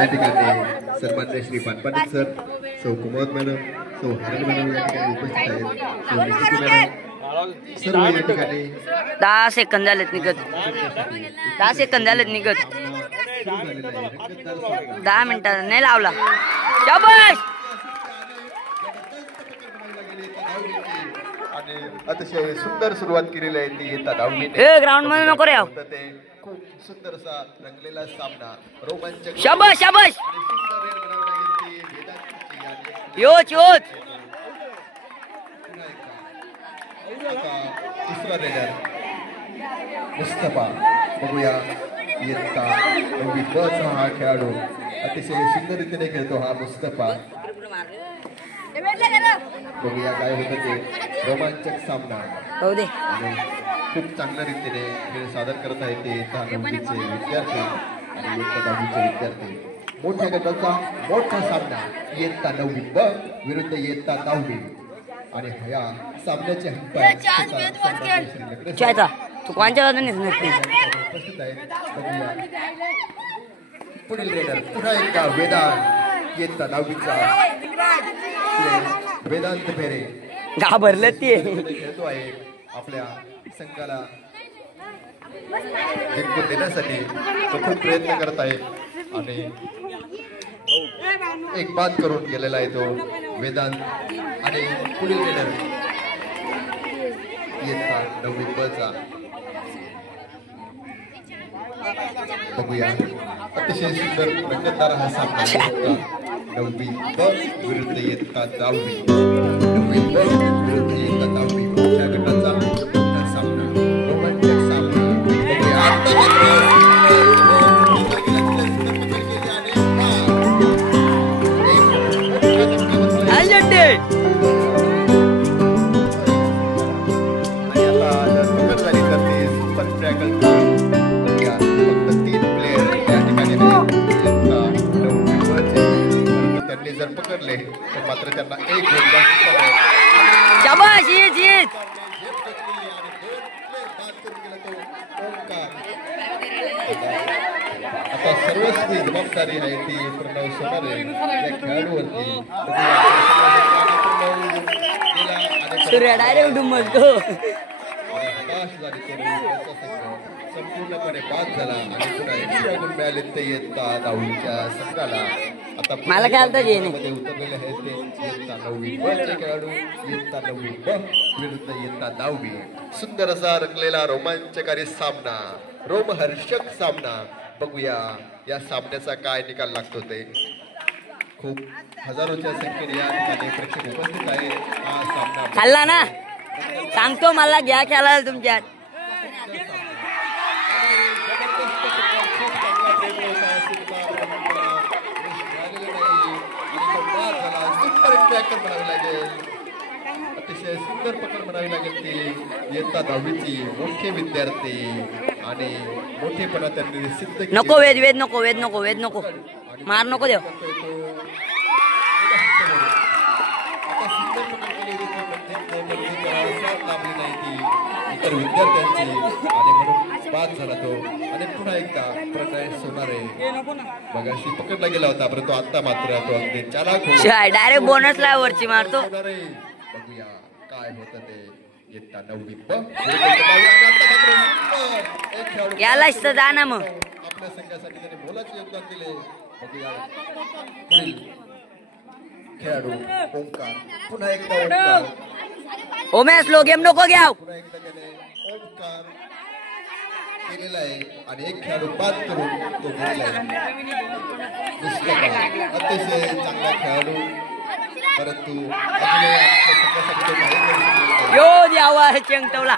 या ठिकाणी सन्माननीय श्री पानपाटील सर, सौ कुमावत मॅडम, सौ हरण मॅडम या ठिकाणी उपस्थित आहेत. सौ निकिती मॅडम सर्व या ठिकाणी 10 सेकंद झालेत निघत. 10 सेकंद झालेत निघत. 10 मिनिटं नाही लावला. शाबाश. अतिशय सुंदर सुरुवात केलेली आहे ती येतात धावणीने. ए ग्राउंड मध्ये नको रे. खूप सुंदरसा रंगलेला सामना, रोमांचक. शाबाश शाबाश. योच योच. तिसरा रेडर मुस्तफा. बघूया येता नववी बचा हा खेळाडू अतिशय सुंदर रीतीने खेळतो हा मुस्तफा. बघूया काय होतं ते रोमांचक सामना. हो दे. आणि खूप चांगल्या रीतीने खेळ सादर करत आहेत ते इयत्ता नववीचे विद्यार्थी आणि इयत्ता दहावीचे विद्यार्थी. मोठ्या गटाचा मोठा सामना इयत्ता नववी ब विरुद्ध इयत्ता दहावी आणि ह्या सामन्याचे अंतर तू कोणच्या बाजूने उपस्थित आहेत. बघूया पुढील रेडर पुन्हा एकदा वेदांत इयत्ता दहावीचा वेदांत फेरे घाबरलं ते खेळतो आहे. आपल्या संघाला जिंकून देण्यासाठी तो खूप प्रयत्न करत आहे आणि एक बाद करून गेलेला आहे तो वेदांत. आणि पुढील रेडर येता नववी बचा. बघूया अतिशय सुंदर रंगतदार हा सामना नववी ब विरुद्ध इयत्ता दहावी. नववी ब विरुद्ध इयत्ता दहावी मोठ्या गटाचा मोठा सामना, रोमांचक सामना. बघूया आता जर पकडले तर मात्र त्यांना एक शाबाश. जीत आता सर्वस्वी जबाबदारी आहे ती प्रणव सोनारे या खेळाडूवरती. सूर्य डायरेक्ट डुमलतो. संपूर्णपणे बाद झाला आणि पुन्हा एक्स्ट्रा गुण मिळाले ते इयत्ता दहावीच्या संघाला. आता मला काय मध्ये उतरलेले आहेत ते इयत्ता नववी ब चे खेळाडू इयत्ता नववी ब विरुद्ध इयत्ता दहावी. सुंदर असा रंगलेला रोमांचकारी सामना, रोमहर्षक सामना. बघूया या सामन्याचा काय निकाल लागतो ते. खूप हजारोच्या संख्येने या ठिकाणी प्रेक्षक उपस्थित आहेत. हा सामना खाल्ला ना सांगतो मला घ्या खेळायला तुमच्यात. अतिशय सुंदर पकड म्हणावी लागेल ती इयत्ता दहावीची. मोठे विद्यार्थी आणि मोठेपणा त्यांनी सिद्ध केले. नको वेद वेद नको वेद नको वेद नको मार नको देव. इतर विद्यार्थ्यांची आणि म्हणून बाद झाला तो. आणि पुन्हा एकदा प्रणय सोनारे मगाशी पकडला गेला होता परंतु आता मात्र तो अगदी चालाक डायरेक्ट बोनस ला वरची मारतो. बघूया काय होतं ते. इयत्ता नववी याला जा ना मग. आपल्या संघासाठी त्याने मोलाचे योगदान दिले. बघूया पुढील खेळाडू ओंकार. पुन्हा एकदा ओंकार. ओमेश लो गेम नको घ्या. पुन्हा एकदा त्याने ओंकार केलेला आहे आणि एक खेळाडू बाद करून तो गेलेला आहे. अतिशय चांगला खेळाडू परंतु यो द्यावा चेंगटवला.